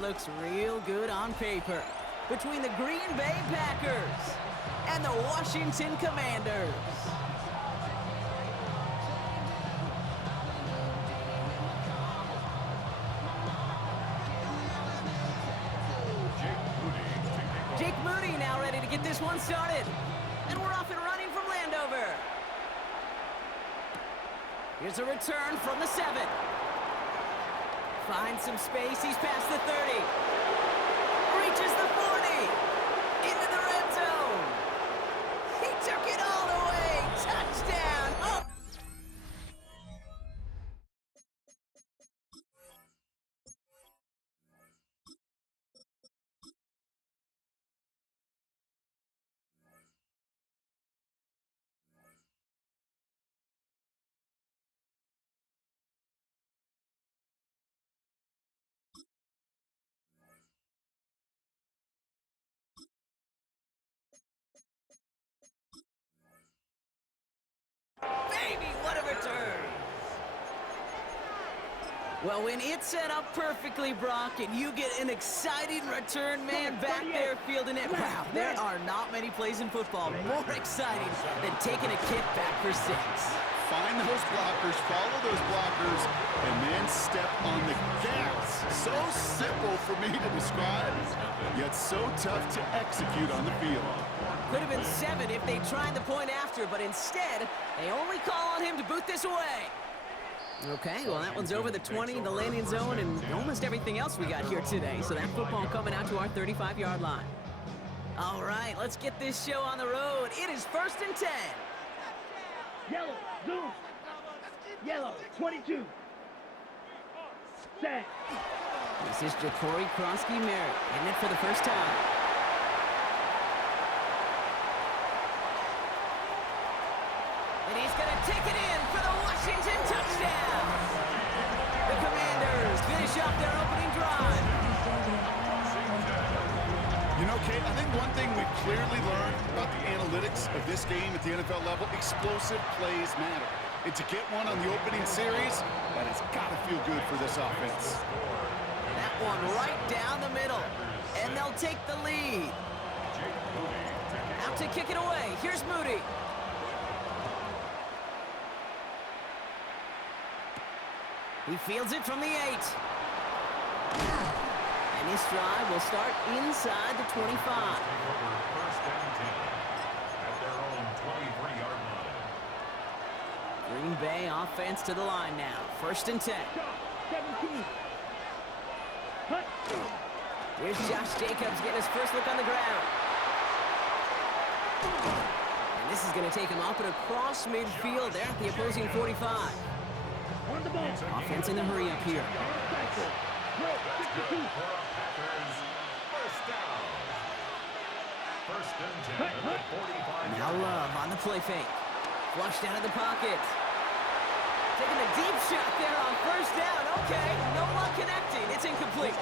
Looks real good on paper between the Green Bay Packers and the Washington Commanders. Jake Moody now ready to get this one started. And we're off and running from Landover. Here's a return from the 7. Finds some space, he's past the 30. Reaches the 40. Into the red zone. He took it all the way. Touchdown. Oh. Baby, what a return! Well, when it's set up perfectly, Brock, and you get an exciting return man back there fielding it, wow, there are not many plays in football more exciting than taking a kick back for 6. Find those blockers, follow those blockers, and then step on the gas. So simple for me to describe, yet so tough to execute on the field. Could have been 7 if they tried the point after, but instead, they only call on him to boot this away. Okay, well, that one's over the 20, the landing zone, and almost everything else we got here today. So that football coming out to our 35-yard line. All right, let's get this show on the road. It is 1st and 10. Yellow, zoom. Yellow, 22. Set. This is Ja'Cory Krosky-Merritt, getting it for the first time. And he's going to take it in for the Washington touchdown. The Commanders finish off their opening drive. You know, Kate, I think one thing we've clearly learned about the analytics of this game at the NFL level, explosive plays matter. And to get one on the opening series, that has got to feel good for this offense. That one right down the middle. And they'll take the lead. Out to kick it away. Here's Moody. He fields it from the 8. And this drive will start inside the 25. First and 10 at their own 23-yard line. Green Bay offense to the line now. 1st and 10. 17. Hut. Here's Josh Jacobs getting his first look on the ground. And this is going to take him up and across midfield there at the opposing 45. On the ball. Offense in a hurry up here. First down. First and 10 at the 45. Now Love on the play fake. Flushed out of the pocket. Taking a deep shot there on 1st down. Okay, no luck connecting. It's incomplete.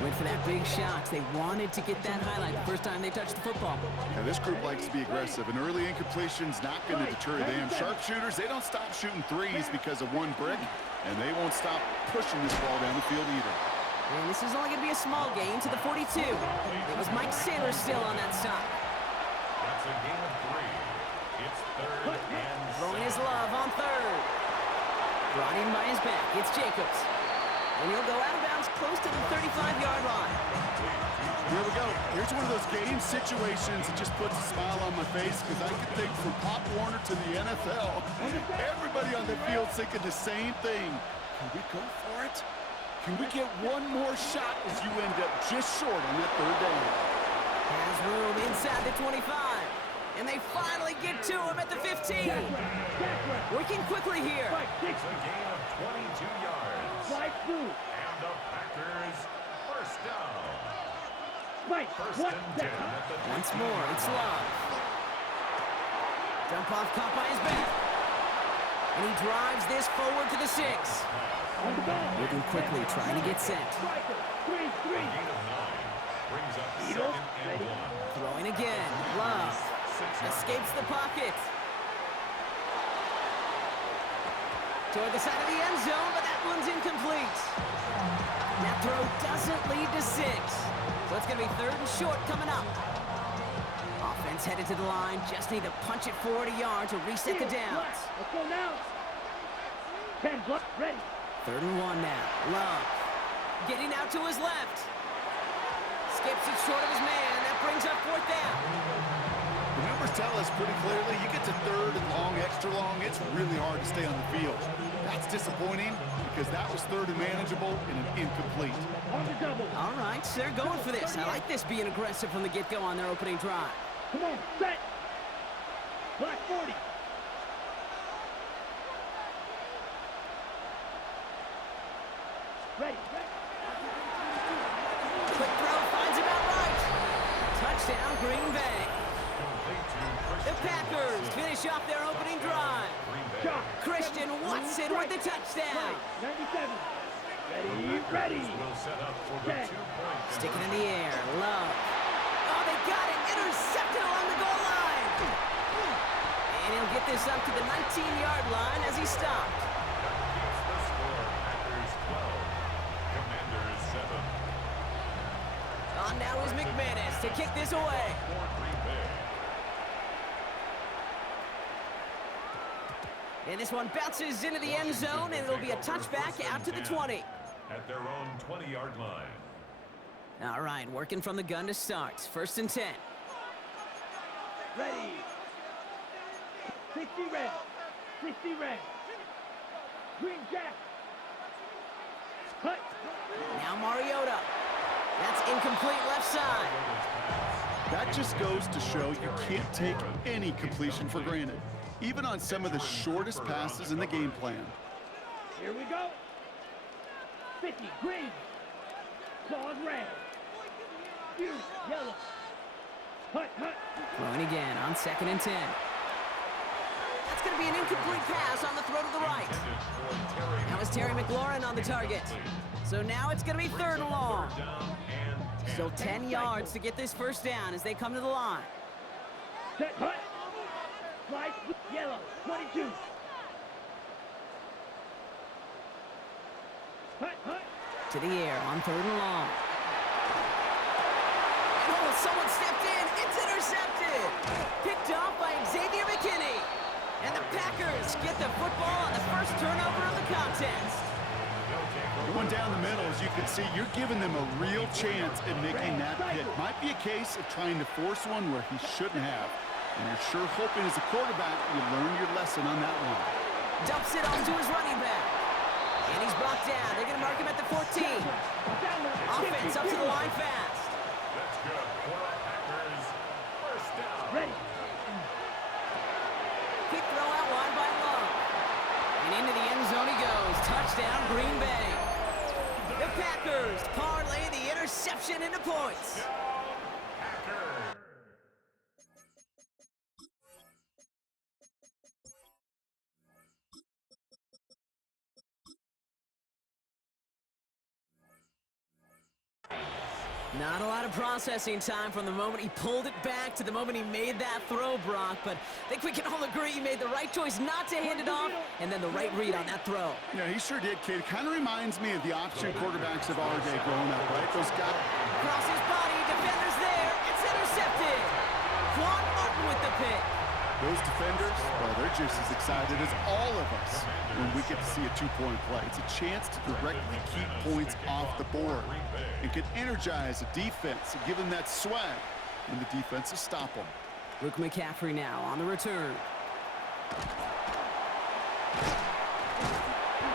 Went for that big shot. They wanted to get that highlight the first time they touched the football. Now, this group likes to be aggressive, and early incompletion's not going to deter them. Sharpshooters, they don't stop shooting threes because of one brick, and they won't stop pushing this ball down the field either. And this is only going to be a small gain to the 42. It was Mike Sanders still on that stop. That's a gain of 3. It's 3rd and 7. Throwing his Love on 3rd. Brought in by his back. It's Jacobs. And he'll go out of bounds close to the 35-yard line. Here we go. Here's one of those game situations that just puts a smile on my face because I can think from Pop Warner to the NFL. Everybody on the field thinking the same thing. Can we go for it? Can we get one more shot as you end up just short on that 3rd down? Has room inside the 25. And they finally get to him at the 15. Working quickly here. It's a gain of 22 yards. Slide through. And the Packers first down. Right. First What? and 10 at the Once more, it's Love. Dump off caught by his back. And he drives this forward to the 6. On the ball. Moving quickly, trying to get set. Striker. 3-3. gain of 9 brings up 2nd and 1. Throwing again. Love. Escapes the pocket. Toward the side of the end zone, but that one's incomplete. That throw doesn't lead to 6. So it's going to be 3rd and short coming up. Offense headed to the line. Just need to punch it 40 yards to reset the downs. Let's go now. 10 block, ready. 3rd and 1 now. Love. Getting out to his left. Skips it short of his man. That brings up 4th down. The numbers tell us pretty clearly, you get to 3rd and long, extra long, it's really hard to stay on the field. That's disappointing because that was 3rd and manageable and an incomplete. On the double. All right, so they're going for this. I like this being aggressive from the get-go on their opening drive. Come on, set. Black 40. Ready. Quick throw finds him outright. Touchdown, Green Bay. The Packers finish off their opening drive. Shot. Christian Watson with the touchdown. 97. Ready. Will set up for the 2-point. Stick it in the air. Love. Oh, they got it. Intercepted along the goal line. And he'll get this up to the 19-yard line as he stopped. Keeps the score. Packers 12. Commanders 7. On now is McManus to kick this away. For Green Bay. And this one bounces into the end zone, and it'll be a touchback out to the 20. At their own 20-yard line. All right, working from the gun to start. 1st and 10. Ready. 60 red. 60 red. Green Jack. Cut. Now Mariota. That's incomplete left side. That just goes to show you can't take any completion for granted, even on some of the shortest passes in the game plan. Here we go. 50 green. Claws red. Blue, yellow. Hut. Throwing again on 2nd and 10. That's going to be an incomplete pass on the throw to the right. That was Terry McLaurin on the target. So now it's going to be 3rd and long. Still 10 yards to get this 1st down as they come to the line. Set, hut. Slide, yellow, 22. Hut. To the air on 3rd and long. Oh, someone stepped in. It's intercepted. Picked off by Xavier McKinney. And the Packers get the football on the 1st turnover of the contest. Going down the middle, as you can see, you're giving them a real chance at making that hit. Might be a case of trying to force one where he shouldn't have. And you're sure hoping as a quarterback you learn your lesson on that one. Dumps it onto his running back. And he's brought down. They're going to mark him at the 14. Offense up to the line fast. That's good for the Packers. 1st down. Ready. Kick throw out wide by Love. And into the end zone he goes. Touchdown, Green Bay. The Packers parlay the interception into points. Packers. Not a lot of processing time from the moment he pulled it back to the moment he made that throw, Brock. But I think we can all agree he made the right choice not to hand it off, and then the right read on that throw. Yeah, he sure did, kid. Kind of reminds me of the option quarterbacks of our day growing up, right? Those guys. Across his body, defender's there. It's intercepted. Quan Martin with the pick. Those defenders, well, they're just as excited as all of us when we get to see a 2-point play. It's a chance to directly keep points off the board and can energize a defense and give them that swag when the defenses stop them. Luke McCaffrey now on the return.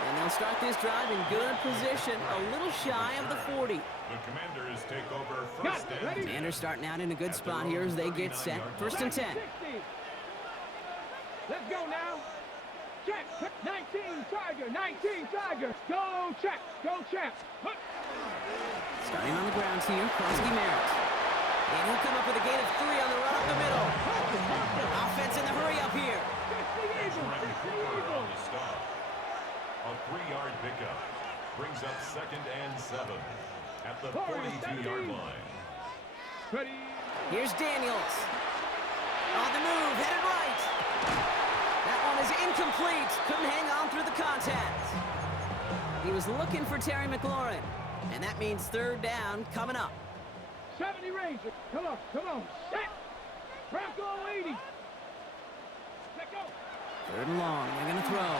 And they'll start this drive in good position, a little shy of the 40. The Commanders take over 1st and 10. Commanders starting out in a good spot here as they get set. 1st and 10. Let's go now. Check. 19 Tiger. 19 Tiger. Go check. Go check. Starting on the ground here, Krosky Merritt. And he'll come up with a gain of 3 on the run up the middle. Offense in the hurry up here. Remy Cooper on the stop. A 3-yard pickup brings up 2nd and 7 at the 42-yard line. Ready. Here's Daniels. On the move, headed right. That one is incomplete. Couldn't hang on through the contact. He was looking for Terry McLaurin. And that means third down coming up. 70 Rangers. Come on. Set. Bronco 80. Let go. Third and long. They're going to throw.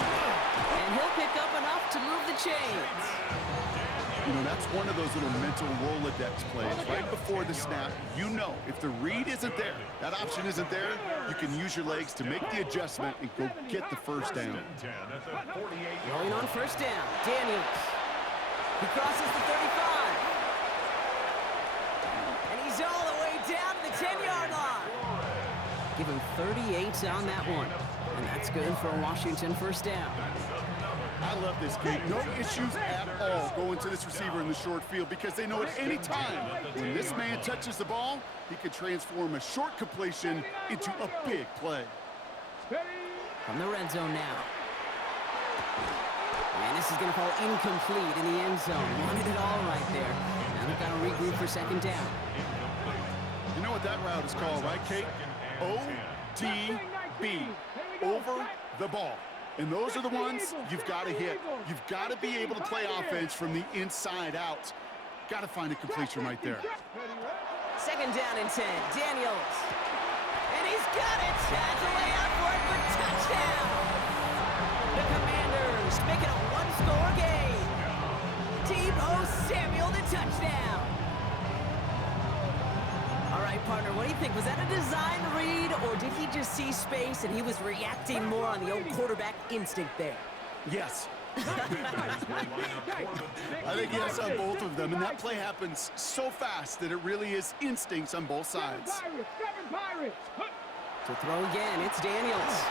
And he'll pick up enough to move the chains. You know, that's one of those little mental Rolodex plays. Right before the snap, you know if the read isn't there, that option isn't there, you can use your legs to make the adjustment and go get the first down. Going on first down. Daniels. He crosses the 35. And he's all the way down to the 10-yard line. Give him 38 on that one. And that's good for a Washington first down. I love this game. No issues at all going to this receiver in the short field because they know at any time when this man touches the ball, he can transform a short completion into a big play. From the red zone now. And this is going to fall incomplete in the end zone. Wanted it all right there. Now they've got to regroup for second down. You know what that route is called, right, Kate? ODB. Over the ball. And those are the ones you've got to hit. You've got to be able to play offense from the inside out. Got to find a completion right there. Second down and 10. Daniels. And he's got it. Has a way out for it, but touchdown. The Commanders make it a one-score game. Deebo Samuel, the touchdown. All right, partner, what do you think? Was that a design read, or did he just see space and he was reacting more on the old quarterback instinct there? Yes. I think yes on both of them, and that play happens so fast that it really is instincts on both sides. To throw again, it's Daniels.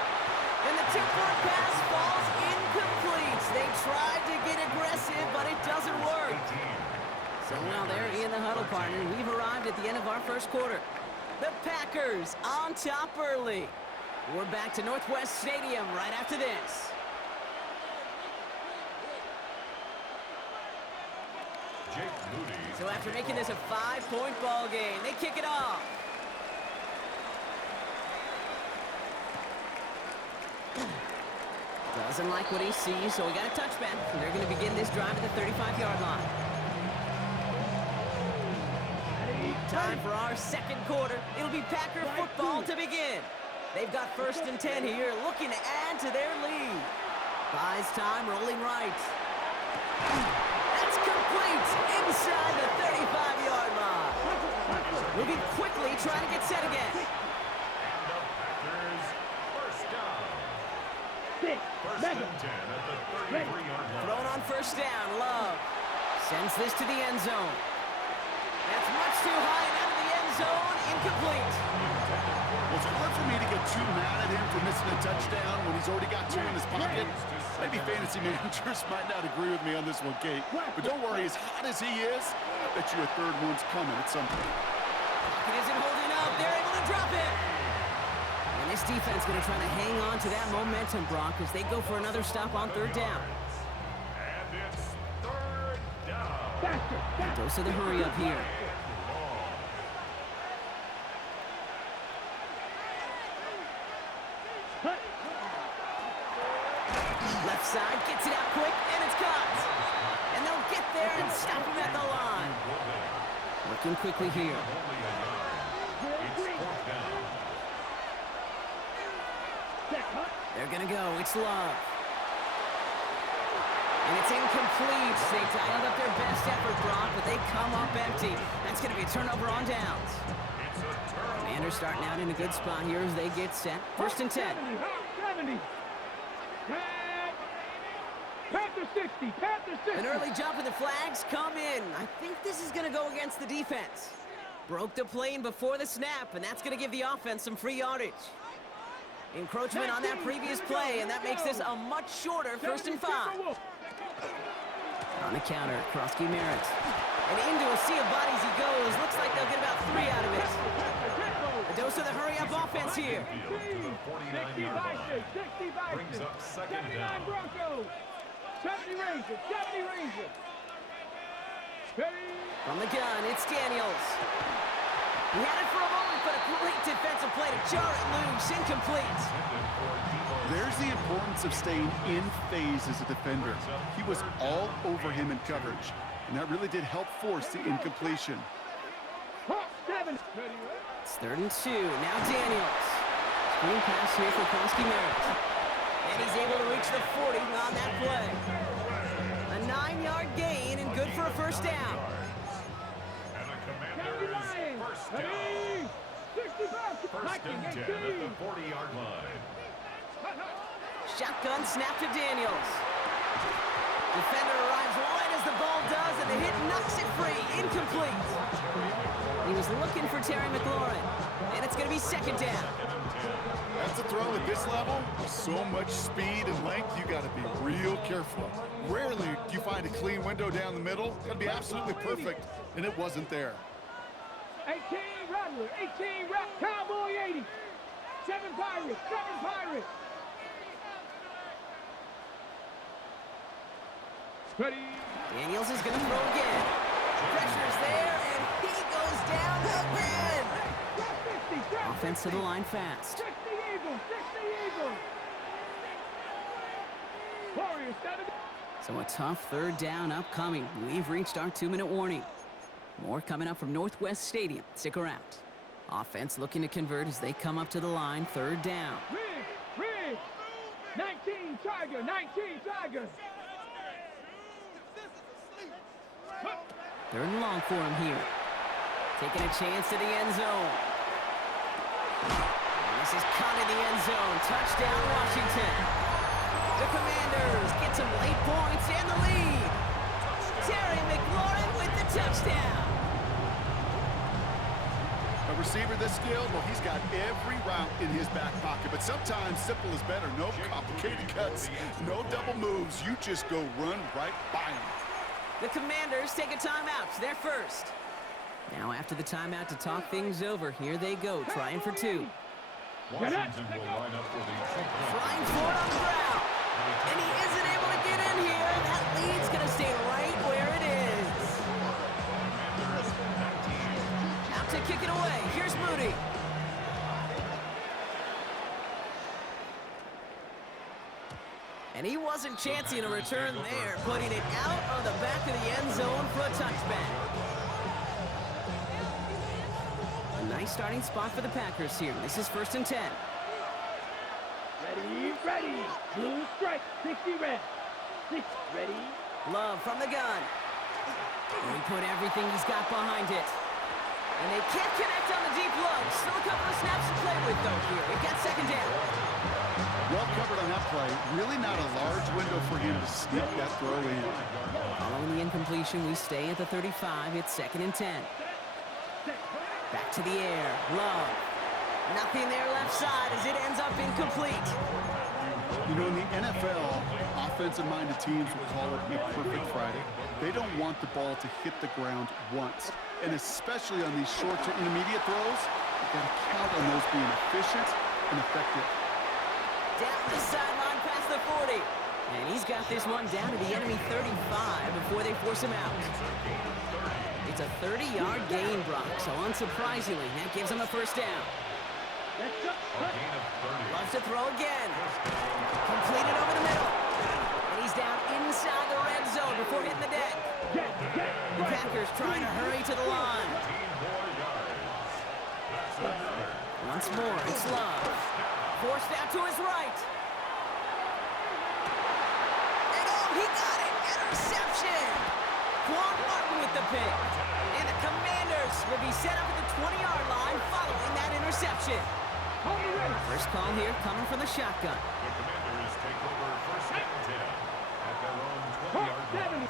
And the tip-point pass falls incomplete. They tried to get aggressive, but it doesn't work. So now they're in the huddle, partner. We've arrived at the end of our first quarter. The Packers on top early. We're back to Northwest Stadium right after this. So after making this a 5-point ball game, they kick it off. Doesn't like what he sees, so we got a touchback. They're going to begin this drive at the 35-yard line. Time for our second quarter. It'll be Packer football to begin. They've got first and 10 here, looking to add to their lead. Buys time, rolling right. That's complete inside the 35-yard line. Moving quickly, trying to get set again. And the Packers first down. First and 10 at the 33-yard line. Thrown on first down, Love. Sends this to the end zone. That's much too high and out of the end zone. Incomplete. Well, it's hard for me to get too mad at him for missing a touchdown when he's already got two in his pocket. Maybe fantasy managers might not agree with me on this one, Kate. But don't worry, as hot as he is, I bet you a third one's coming at some point. Pocket isn't holding up. They're able to drop it. And this defense going to try to hang on to that momentum, Brock, as they go for another stop on third down. And it's third down. Dose of the hurry up here. Left side, gets it out quick, and it's caught. And they'll get there and stop him at the line. Working quickly here. They're going to go. It's Love. And it's incomplete. They dialed up their best effort, Brock, but they come up empty. That's going to be a turnover on downs. Commanders starting out in a good spot here as they get set. First and 10. 70. Panther 60. Panther 60. An early jump and the flags come in. I think this is going to go against the defense. Broke the plane before the snap, and that's going to give the offense some free yardage. Encroachment on that previous play, and that makes this a much shorter first and 5. On the counter, Krosky Merritt. And into a sea of bodies he goes. Looks like they'll get about 3 out of it. A dose of the hurry-up offense here. 60 Vikings. 60 Vikings. Brings up second 79 down. Broncos. 70 Rangers. 70 Rangers. Ready? From the gun, it's Daniels. He had it for a moment, but a great defensive play to jar it loose. Incomplete. There's the importance of staying in phase as a defender. He was all over him in coverage, and that really did help force the incompletion. It's 3rd and 2. Now Daniels. Screen pass here for Merritt. And he's able to reach the 40 on that play. A 9-yard gain and good for a first down. And the Commanders first down. First and 10 at the 40-yard line. Shotgun snap to Daniels. Defender arrives right as the ball does, and the hit knocks it free. Incomplete. He was looking for Terry McLaurin, and it's going to be 2nd down. That's a throw at this level. With so much speed and length, you got to be real careful. Rarely do you find a clean window down the middle. Got to be absolutely perfect, and it wasn't there. 18 Rattler, 18 Cowboy 80. 7 Pirates, 7 Pirates. Ready. Daniels is going to throw again. Pressure's there, and he goes down again. 50, Offense to the line fast. 60 Eagles, 60 Eagles. Warriors, So a tough 3rd down upcoming. We've reached our 2-minute warning. More coming up from Northwest Stadium. Stick around. Offense looking to convert as they come up to the line. 3rd down. Rig. 19 Tiger, 19 Tiger. 3rd and long for him here. Taking a chance to the end zone. And this is caught in the end zone. Touchdown, Washington. The Commanders get some late points and the lead. Terry McLaurin with the touchdown. A receiver this skilled, well, he's got every route in his back pocket, but sometimes simple is better. No complicated cuts, no double moves. You just go run right by him. The Commanders take a timeout. They're first. Now after the timeout to talk things over, here they go, trying for 2. Washington will line up for the Flying forward on the ground. And he isn't able to get in here. That lead's going to stay right where it is. Out to kick it away. Here's Moody. And he wasn't chancing a return there, putting it out on the back of the end zone for a touchback. A nice starting spot for the Packers here. This is 1st and 10. Ready. Blue strike, 60 red. 6 ready. Love from the gun. And he put everything he's got behind it. And they can't connect on the deep low. Still a couple of snaps to play with, though, here. We've got 2nd down. Well covered on that play. Really not a large window for him to sneak that throw in. Following the incompletion, we stay at the 35. It's 2nd and 10. Back to the air. Love. Nothing there left side as it ends up incomplete. You know, in the NFL, offensive-minded teams will call it a perfect Friday. They don't want the ball to hit the ground once. And especially on these short to intermediate throws, you've got to count on those being efficient and effective. Down the sideline past the 40. And he's got this one down to the enemy 35 before they force him out. It's a 30-yard gain, Brock, so unsurprisingly, that gives him a first down. Loves to throw again. Completed over the middle. And he's down inside the red zone before hitting the deck. The Packers trying to hurry to the line. Once more, it's Love. Forced out to his right. And oh, he got it! Interception! Quan Martin with the pick. And the Commanders will be set up at the 20-yard line following that interception. First call here coming from the shotgun. The Commanders take over 1st and 10 at their own 20-yard line.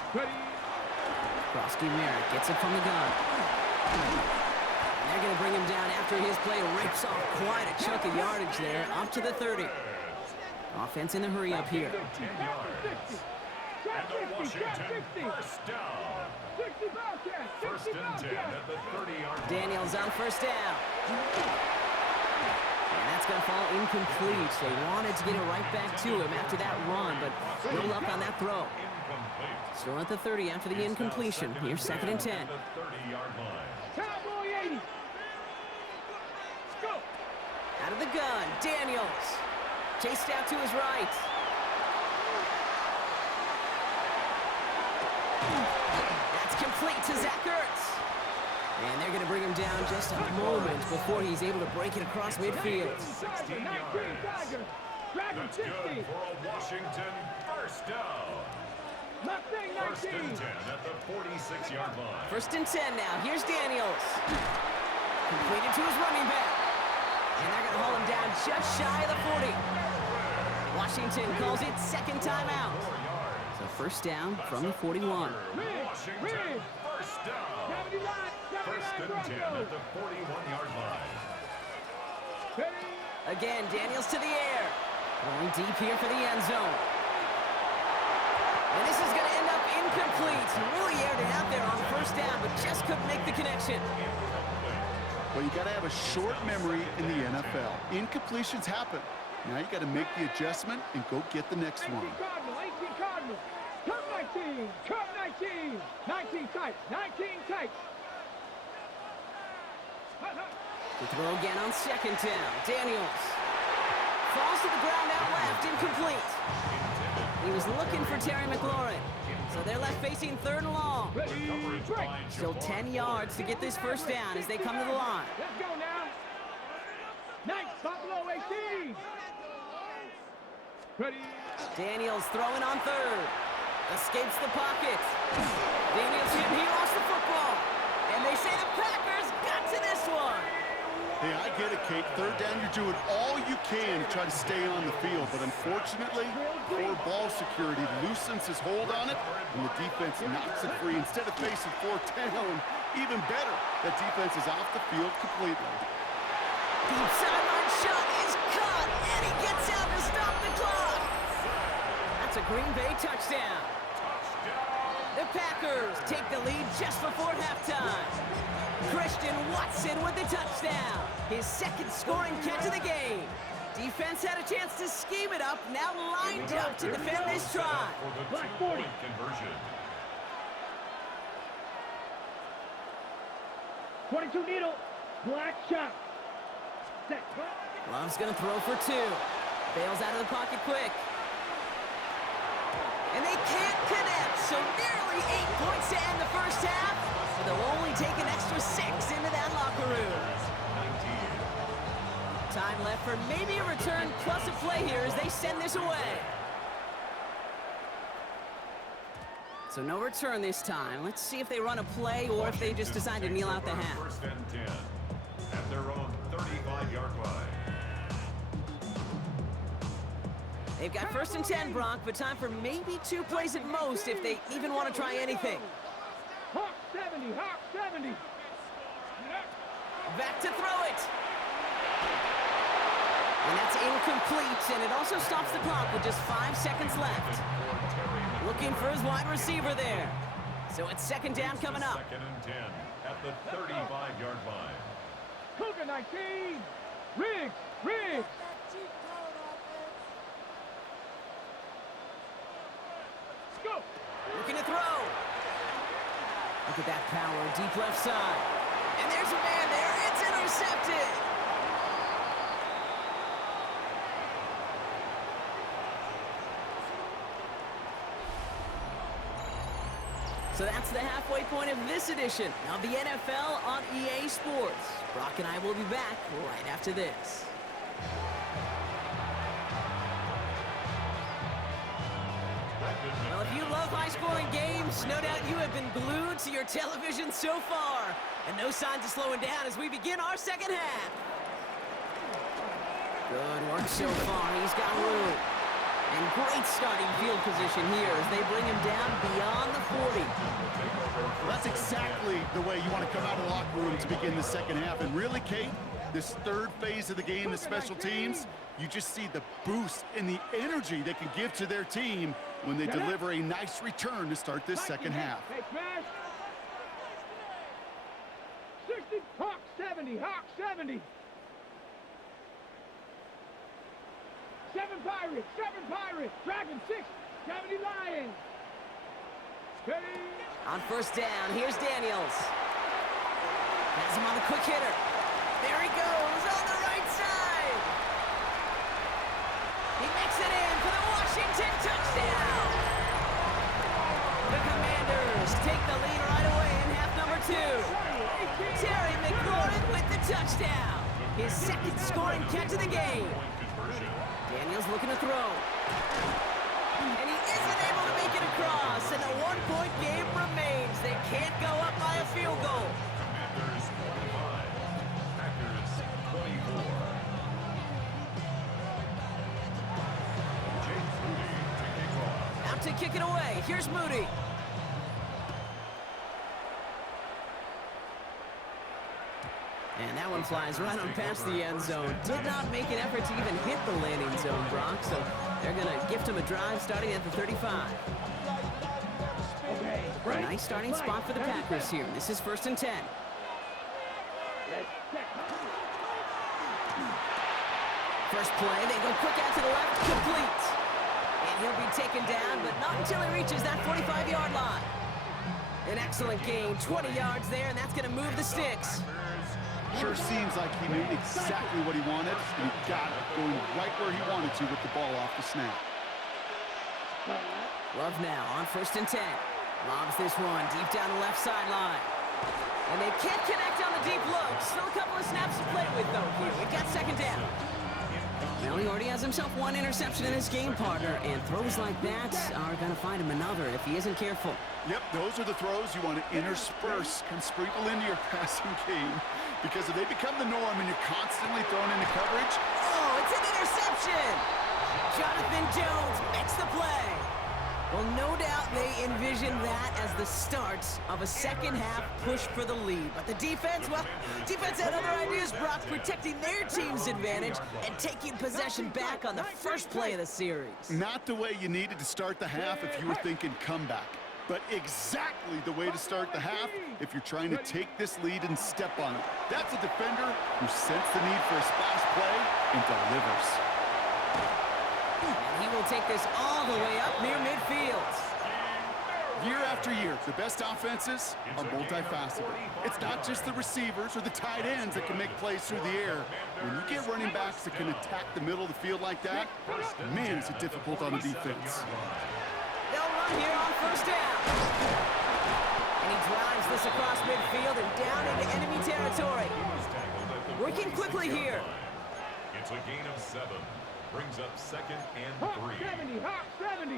Merritt gets it from the gun. And they're going to bring him down after his play rips off quite a chunk of yardage there, up to the 30. Offense in the hurry up here. 10 yards. And the Washington first down. 1st and 10 at the 30-yard line. Daniels on first down. And that's going to fall incomplete. They wanted to get it right back to him after that run, but no luck on that throw. Still at the 30 after the incompletion. Here's 2nd and 10. Cowboy 80. Go. Out of the gun, Daniels. Chased out to his right. That's complete to Zach Ertz. And they're going to bring him down just a moment before he's able to break it across midfield. 16 yards. That's good for a Washington first down. First and 10 at the 46-yard line. First and 10 now. Here's Daniels. Completed to his running back. And they're going to hold him down just shy of the 40. Washington calls it second timeout. So first down from the 41. Washington first down. First and 10 at the 41-yard line. Again, Daniels to the air. Going deep here for the end zone. And this is going to end up incomplete. He really aired it out there on first down, but just couldn't make the connection. Well, you got to have a short memory in the NFL. Incompletions happen. Now you got to make the adjustment and go get the next one. 18 Cardinal. Turn 19. Turn 19. 19 tight. 19 tight. To throw again on second down. Daniels. Falls to the ground out left. Incomplete. He was looking for Terry McLaurin. So they're left facing third and long. Still 10 yards to get this first down as they come to the line. Let's go now. Nice. Buffalo 18. Ready. Daniels throwing on third. Escapes the pocket. Daniels hit. He lost the football. And they say the Packers got to this one. Hey, I get it, Kate. Third down, you're doing all you can to try to stay on the field. But unfortunately, poor ball security loosens his hold on it, and the defense knocks it free. Instead of facing fourth down, even better, that defense is off the field completely. Deep sideline shot is caught, and he gets out to stop the clock. That's a Green Bay touchdown. The Packers take the lead just before halftime. Christian Watson with the touchdown. His second scoring catch of the game. Defense had a chance to scheme it up, now lined up to defend this try. Black 40. Conversion. 22 needle. Black shot. Set. Love's going to throw for two. Bails out of the pocket quick. And they can't connect, so nearly 8 points to end the first half. But they'll only take an extra 6 into that locker room. Time left for maybe a return plus a play here as they send this away. So no return this time. Let's see if they run a play or if they just decide to kneel out the half. First and 10 at their own 35-yard line. They've got first and 10, Brock, but time for maybe 2 plays at most if they even want to try anything. Hawk 70. Hawk 70. Back to throw it. And that's incomplete, and it also stops the clock with just 5 seconds left. Looking for his wide receiver there. So it's second down coming up. Second and 10 at the 35-yard line. Cougar 19. Riggs. Riggs. Go. Looking to throw. Look at that power, deep left side. And there's a man there. It's intercepted. So that's the halfway point of this edition of the NFL on EA Sports. Brock and I will be back right after this. Well, if you love high-scoring games, no doubt you have been glued to your television so far. And no signs of slowing down as we begin our second half. Good work so far. He's got room. And great starting field position here as they bring him down beyond the 40. Well, that's exactly the way you want to come out of the locker room to begin the second half. And really, Kate, this third phase of the game, the special teams, you just see the boost and the energy they can give to their team when they deliver a nice return to start this second half. Hey, smash. 60. Hawk 70. Hawk 70. 7 Pirates. 7 Pirates. Dragon 6. 70 Lions. Ready. On first down, here's Daniels. Has him on the quick hitter. There he goes on the right side. He makes it in for the Washington touchdown. The Commanders take the lead right away in half number 2. Terry McLaurin with the touchdown. His second scoring catch of the game. Daniels looking to throw. And he isn't able to make it across, and a one-point game remains. They can't go up by a field goal. Commanders 25, Packers 24. James Moody to kick off. Out to kick it away. Here's Moody. And that one flies right on past the end zone. Did not make an effort to even hit the landing zone, Brock. So they're going to gift him a drive starting at the 35. A nice starting spot for the Packers here. This is 1st and 10. First play, they go quick out to the left, complete. And he'll be taken down, but not until he reaches that 45-yard line. An excellent gain, 20 yards there, and that's going to move the sticks. Sure seems like he knew exactly what he wanted, and he got it, going right where he wanted to with the ball off the snap. Love now on 1st and 10. Lobs this one deep down the left sideline. And they can't connect on the deep look. Still a couple of snaps to play with, though, here. We've got 2nd down. Well, he already has himself one interception in this game, partner, and throws like that are going to find him another if he isn't careful. Yep, those are the throws you want to intersperse and sprinkle into your passing game, because if they become the norm and you're constantly thrown into coverage... Oh, it's an interception! Jonathan Jones makes the play. Well, no doubt they envision that as the start of a second-half push for the lead. But the defense, well, defense had other ideas, Brock, protecting their team's advantage and taking possession back on the first play of the series. Not the way you needed to start the half if you were thinking comeback, but exactly the way to start the half if you're trying to take this lead and step on it. That's a defender who sensed the need for a splash play and delivers. And he will take this all the way up near midfield. Year after year, the best offenses are multifaceted. It's not just the receivers or the tight ends that can make plays through the air. When you get running backs that can attack the middle of the field like that, man, is it difficult on the defense. They'll run here on 1st down. And he drives this across midfield and down into enemy territory. Working quickly here. It's a gain of 7. Brings up 2nd and 3. Hot 70, hot 70.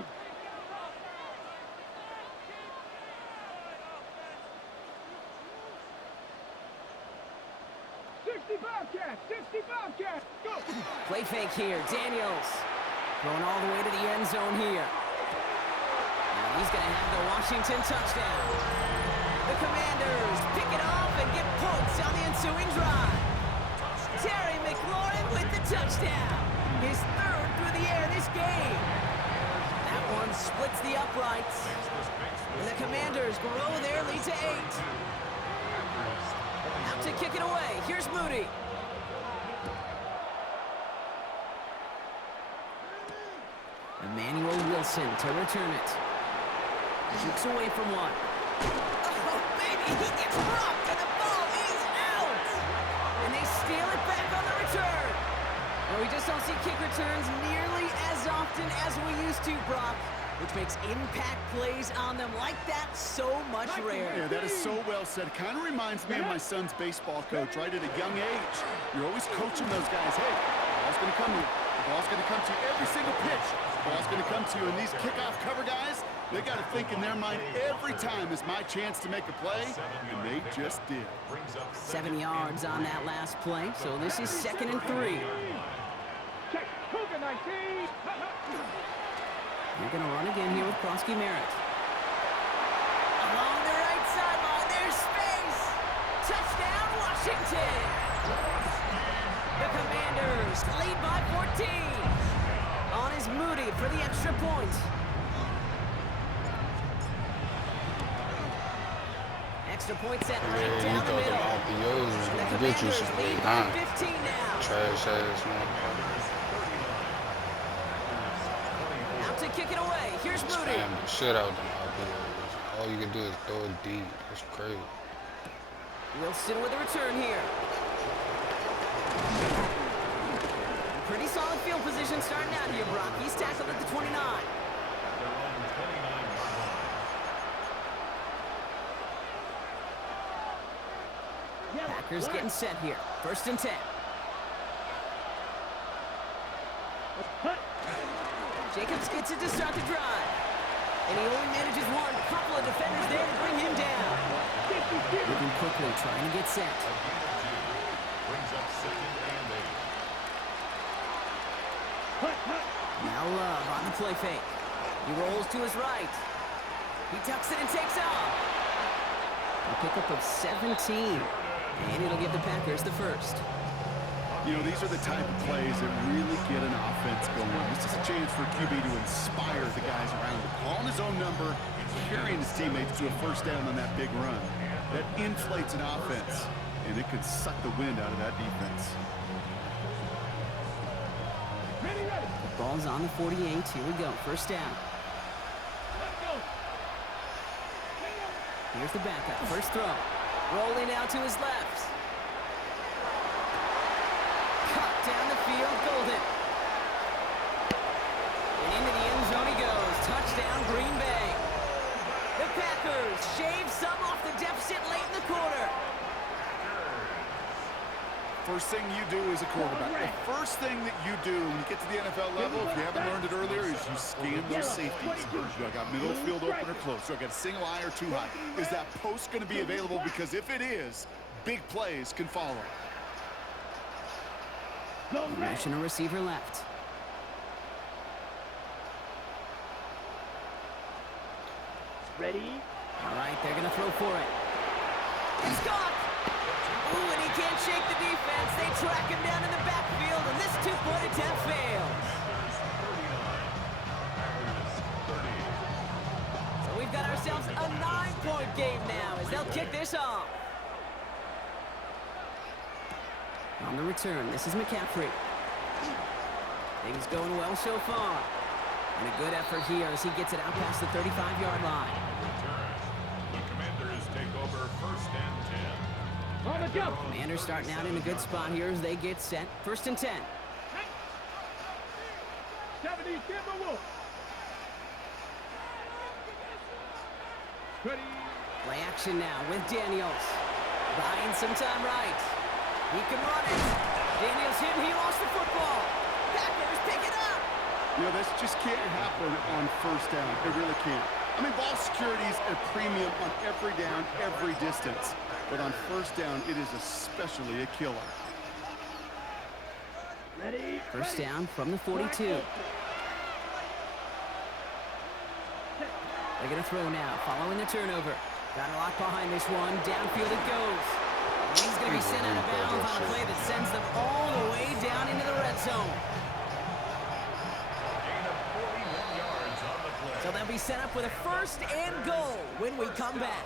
Go! Play fake here, Daniels. Going all the way to the end zone here. And he's going to have the Washington touchdown. The Commanders pick it off and get points on the ensuing drive. Terry McLaurin with the touchdown. His 3rd through the air this game. That one splits the uprights. And the Commanders grow their lead to 8. Out to kick it away. Here's Moody. Emmanuel Wilson to return it. Jukes away from one. Oh, baby, he gets rocked and the ball is out. And they steal it back on the return. Well, we just don't see kick returns nearly as often as we used to, Brock, which makes impact plays on them like that so much rarer. Yeah, that is so well said. It kind of reminds me of my son's baseball coach, right? At a young age, you're always coaching those guys. Hey, the ball's going to come to you. The ball's going to come to you every single pitch. The ball's going to come to you. And these kickoff cover guys, they got to think in their mind every time is my chance to make a play, and they just did. 7 yards on that last play, so this is 2nd and 3. Check. Cougar 19. You're going to run again here with Krosky Merritt. Along the right sideline, there's space. Touchdown, Washington. The Commanders lead by 14. On is Moody for the extra point. Extra point set right down the middle. The Commanders lead by 15 now. Trash ass, man. Out to kick it away. Here's Moody. Spam the shit out of them IPOs. All you can do is throw it deep. That's crazy. Wilson with a return here. Pretty solid field position starting out here, Brock. He's tackled at the 29. At their own 29-yard line. Packers getting set here. 1st and 10. Jacobs gets it to start the drive. And he only manages one. Couple of defenders there to bring him down. Moving quickly, trying to get set. Brings up 2nd and 8. Now Love on the play fake. He rolls to his right. He tucks it and takes off. A pickup of 17. And it'll give the Packers the first. You know, these are the type of plays that really get an offense going. This is a chance for QB to inspire the guys around him. Calling his own number, carrying his teammates to a first down on that big run. That inflates an offense, and it could suck the wind out of that defense. The ball's on the 48. Here we go. 1st down. Here's the backup. First throw. Rolling out to his left. Cut down the field. Golden. And into the end zone he goes. Touchdown, Green Bay. The Packers shave some off the deficit late in the quarter. First thing you do as a quarterback, the first thing that you do when you get to the NFL level, if you haven't learned it earlier, is you scan those safeties. Do I got middle field open or close? Do I got a single eye or too high? Is that post going to be available? Because if it is, big plays can follow. Motion a receiver left. Ready? All right, they're going to throw for it. It's caught! Ooh, and he can't shake the defense. They track him down in the backfield, and this two-point attempt fails. So we've got ourselves a 9-point game now as they'll kick this off. On the return, this is McCaffrey. Things going well so far. And a good effort here as he gets it out past the 35-yard line. The Commanders take over 1st and 10. On the jump. Commanders starting out in a good spot here as they get set. 1st and 10. 70 Timberwolves. Ready? Play action now with Daniels. Buying some time right. He can run it. Daniels hit and he lost the football. Packers pick it up. You know, this just can't happen on 1st down. It really can't. I mean, ball security is a premium on every down, every distance. But on 1st down, it is especially a killer. Ready? 1st down from the 42. They're going to throw now, following the turnover. Got a lot behind this one. Downfield it goes. And he's going to be sent out of bounds on a play that sends them all the way down into the red zone. Gain of 41 yards on the play. So they'll be set up with a 1st and goal when we come back.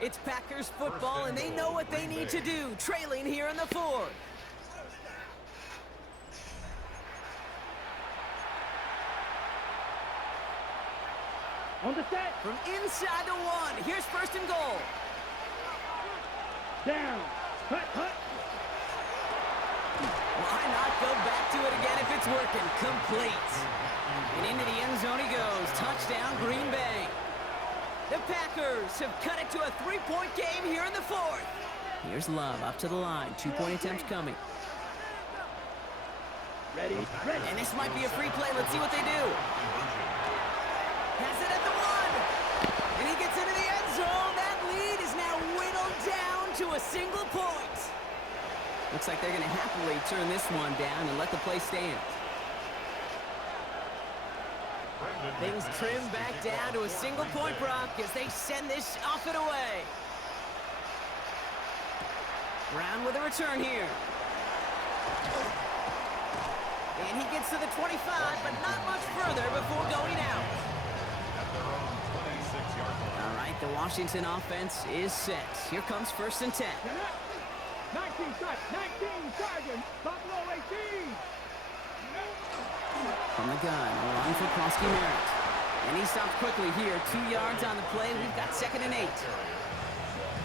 It's Packers football, and they know what they need to do, trailing here in the 4th. On the set. From inside the 1, here's 1st and goal. Down. Hut, hut. Why not go back to it again if it's working? Complete. And into the end zone he goes. Touchdown, Green Bay. The Packers have cut it to a 3-point game here in the 4th. Here's Love up to the line. 2-point attempts coming. Ready? Ready. And this might be a free play. Let's see what they do. Has it at the 1. And he gets into the end zone. That lead is now whittled down to a single point. Looks like they're going to happily turn this one down and let the play stand. Things trim back down to a single point, Brock, as they send this off and away. Brown with a return here. And he gets to the 25, but not much further before going out. At their own 26-yard line. All right, the Washington offense is set. Here comes 1st and 10. 19 shots, 19 targets, Buffalo 18. From the gun, a run for Krosky Merritt. And he stops quickly here. 2 yards on the play. We've got 2nd and 8.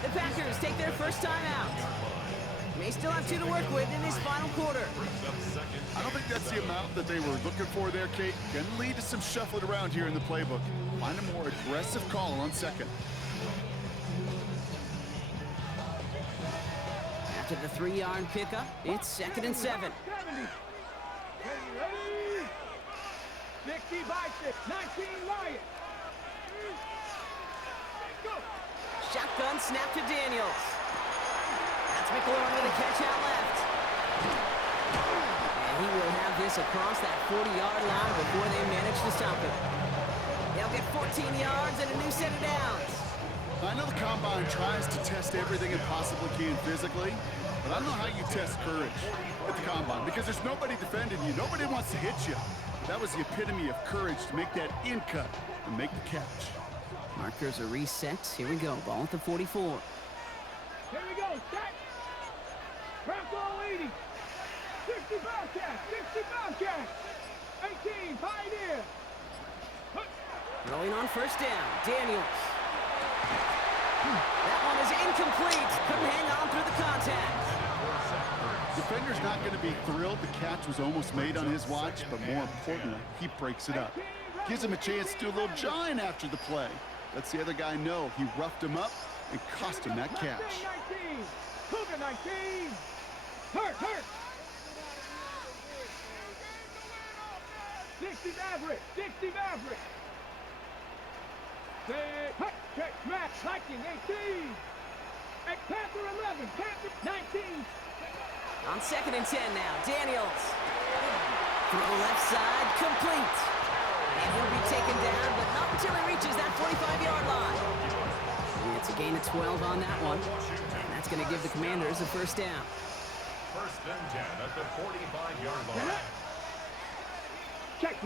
The Packers take their first time out. May still have 2 to work with in this final quarter. I don't think that's the amount that they were looking for there, Kate. Going to lead to some shuffling around here in the playbook. Find a more aggressive call on second. After the 3-yard pickup, it's 2nd and 7. 60 by 6, 19 Lions. Go. Shotgun snap to Daniels. That's McLaurin with a catch out left. And he will have this across that 40-yard line before they manage to stop him. They'll get 14 yards and a new set of downs. I know the Combine tries to test everything it possibly can physically, but I don't know how you test courage at the Combine because there's nobody defending you. Nobody wants to hit you. That was the epitome of courage to make that in cut and make the catch. Markers are reset. Here we go. Ball at the 44. Here we go. Set. Bronco 80. 60 Bobcat. 60 Bobcat. 18 Pioneer. Throwing on first down. Daniels. That one is incomplete. Couldn't hang on through the contact. Defender's not going to be thrilled the catch was almost made on his watch, but more importantly, he breaks it up. Gives him a chance to do a little jawing after the play. Lets the other guy know he roughed him up and cost him that catch. 19. Cougar 19. Hurt. 60 Maverick. 60 Maverick. Check, smash, Viking 18. Panther 11. Panther 19. On 2nd and 10 now. Daniels. Throw left side, complete. And he'll be taken down, but not until he reaches that 45-yard line. And it's a gain of 12 on that one. And that's going to give the Commanders a first down. 1st and 10 at the 45-yard line. Check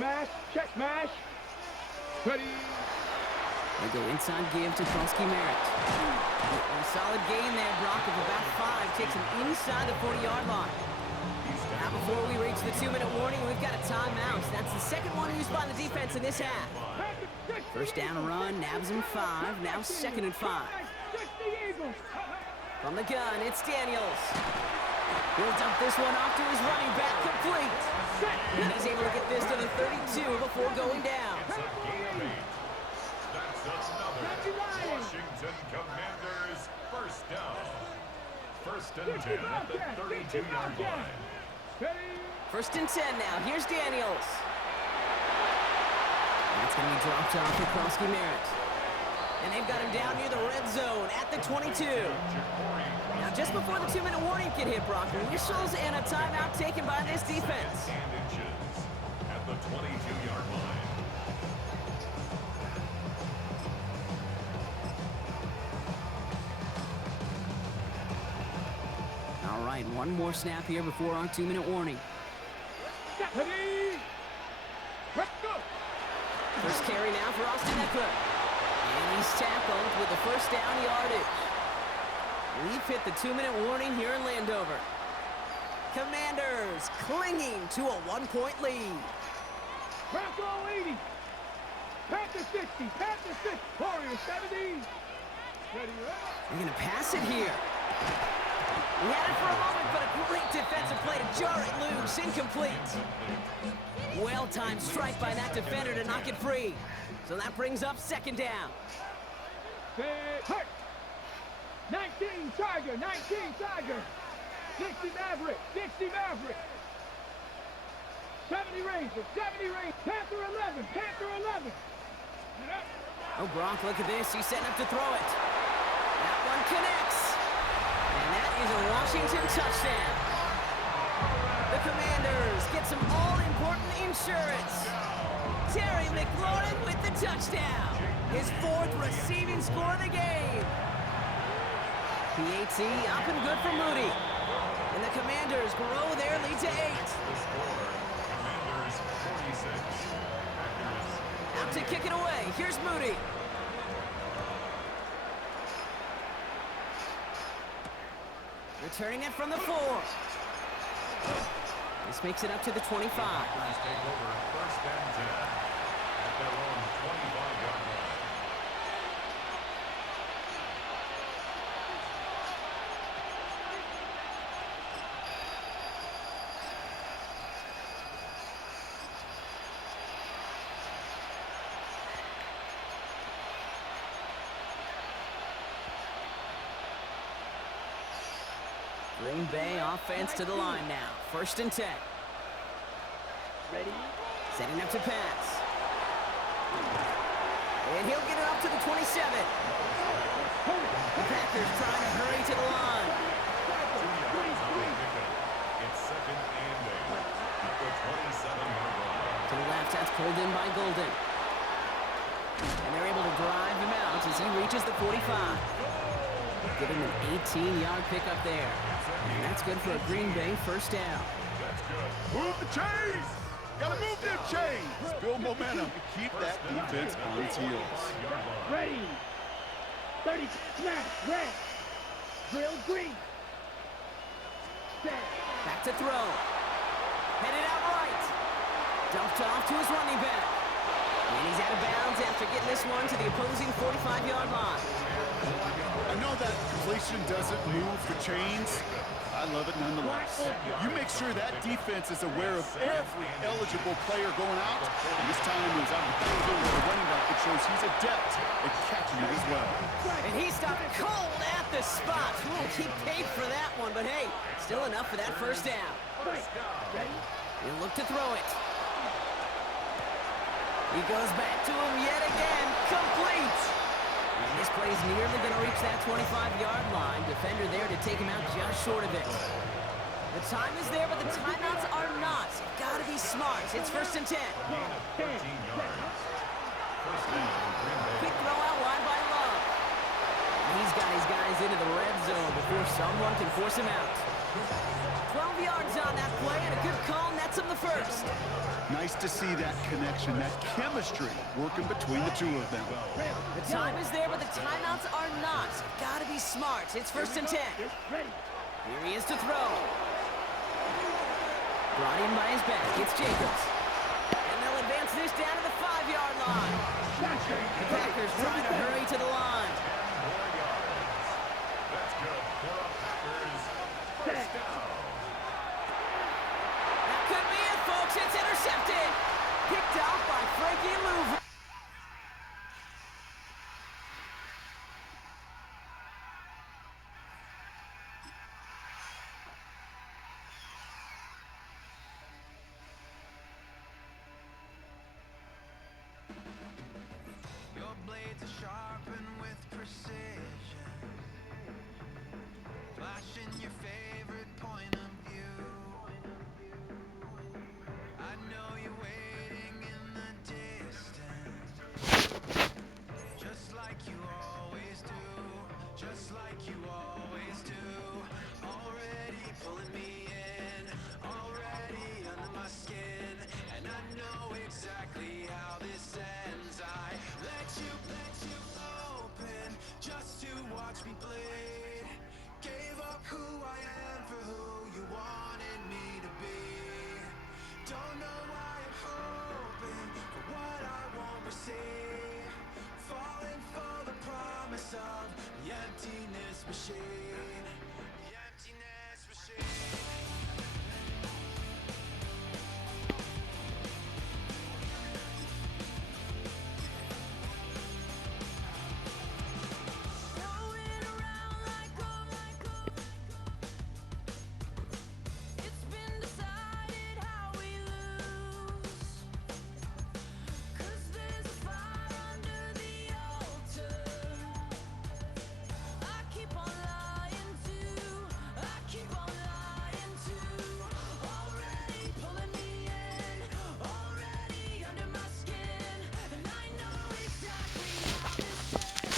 smash. Ready. They go inside give to Krosky Merritt. A solid gain there, Brock, of about 5. Takes him inside the 40-yard line. Now before we reach the 2-minute warning, we've got a timeout. That's the second one used by the defense in this half. First down run, nabs him 5. Now 2nd and 5. From the gun, it's Daniels. He'll dump this one off to his running back, complete. And he's able to get this to the 32 before going down. That's another Washington Commanders first down. 1st and 10 at the 32-yard line. 1st and 10 now. Here's Daniels. That's going to be dropped off for Krosky Merritt. And they've got him down near the red zone at the 22. Now, just before the 2-minute warning can hit, Brock, whistles and a timeout taken by this defense. At the 22-yard line. All right, one more snap here before our 2-minute warning. First carry now for Austin Eckler. And he's tackled with the first down yardage. We've hit the 2-minute warning here in Landover. Commanders clinging to a 1-point lead. Bronco 80. Panther 60. Panther 6. Warrior 70. Ready, They're going to pass it here. We had it for a moment, but a great defensive play to jar it loose. Incomplete. Well-timed strike by that defender to knock it free. So that brings up 2nd down. Hurt. 19 Tiger. 19 Tiger. 60 Maverick. 60 Maverick. 70 Ranger. 70 Ranger. Panther 11. Panther 11. Oh, Brock, look at this. He's setting up to throw it. That one connects. And that is a Washington touchdown. The Commanders get some all-important insurance. Terry McLaurin with the touchdown. His 4th receiving score of the game. PAT up and good for Moody. And the Commanders grow their lead to 8. The score, Commanders 46. Out to kick it away. Here's Moody. Returning it from the 4. This makes it up to the 25. Take over 1st and 10 at their own 25-yard line. Green Bay offense to the line now. 1st and 10. Ready? Setting up to pass. And he'll get it up to the 27. The Packers trying to hurry to the line. It's 2nd and 8 at the 27-yard line. To the left, that's pulled in by Golden. And they're able to drive him out as he reaches the 45. Give him an 18-yard pickup there. And that's good for a Green Bay 1st down. Move the chains! Gotta move them chains! Build momentum and keep that defense on its heels. Ready? 30, snap, red. Drill green. Set. Back to throw. Headed out right. Dumped off to his running back. And he's out of bounds after getting this one to the opposing 45-yard line. I know that completion doesn't move the chains. I love it nonetheless. You make sure that defense is aware of every eligible player going out. And this time he was out of the field with the running back. It shows he's adept at catching it as well. And he stopped cold at the spot. He paid for that one, but hey, still enough for that 1st down. Ready? He'll look to throw it. He goes back to him yet again. Complete. And this play is nearly going to reach that 25-yard line. Defender there to take him out just short of it. The time is there, but the timeouts are not. You've got to be smart. It's 1st and 10. 13 yards. 1st down, Green Bay. Quick throw out wide by Love. And he's got his guys into the red zone before someone can force him out. 12 yards on that play, and a good call nets him the 1st. Nice to see that connection, that chemistry working between the two of them. The time is there, but the timeouts are not. Got to be smart. It's 1st and 10. Ready? Here he is to throw. Brought in by his back. It's Jacobs. And they'll advance this down to the 5-yard line. The Packers trying to hurry to the line. 10 more yards. That's good for a Packers 1st down. That could be it, folks. It's intercepted. Picked off by Frankie Louver. Your blades are sharpened with precision, flashing your favorite point of view. I know you're waiting in the distance, just like you always do, just like you always do. Already pulling me in, already under my skin, and I know exactly how this ends. I let you open just to watch me bleed. Gave up who I am for who you wanted me to be. Don't know why I'm hoping for what I won't receive. Falling for the promise of the emptiness machine. The emptiness machine. Going around like it's been decided how we lose. 'Cause there's a fire under the altar. I keep on lying to. I keep on lying to. Already pulling me in. Already under my skin. And I know exactly how this ends.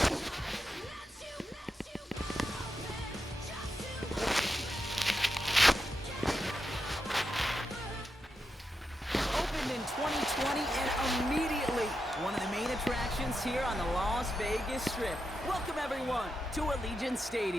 Let you open just to Opened in 2020 and immediately one of the main attractions here on the Las Vegas Strip. Welcome, everyone, to Allegiant Stadium.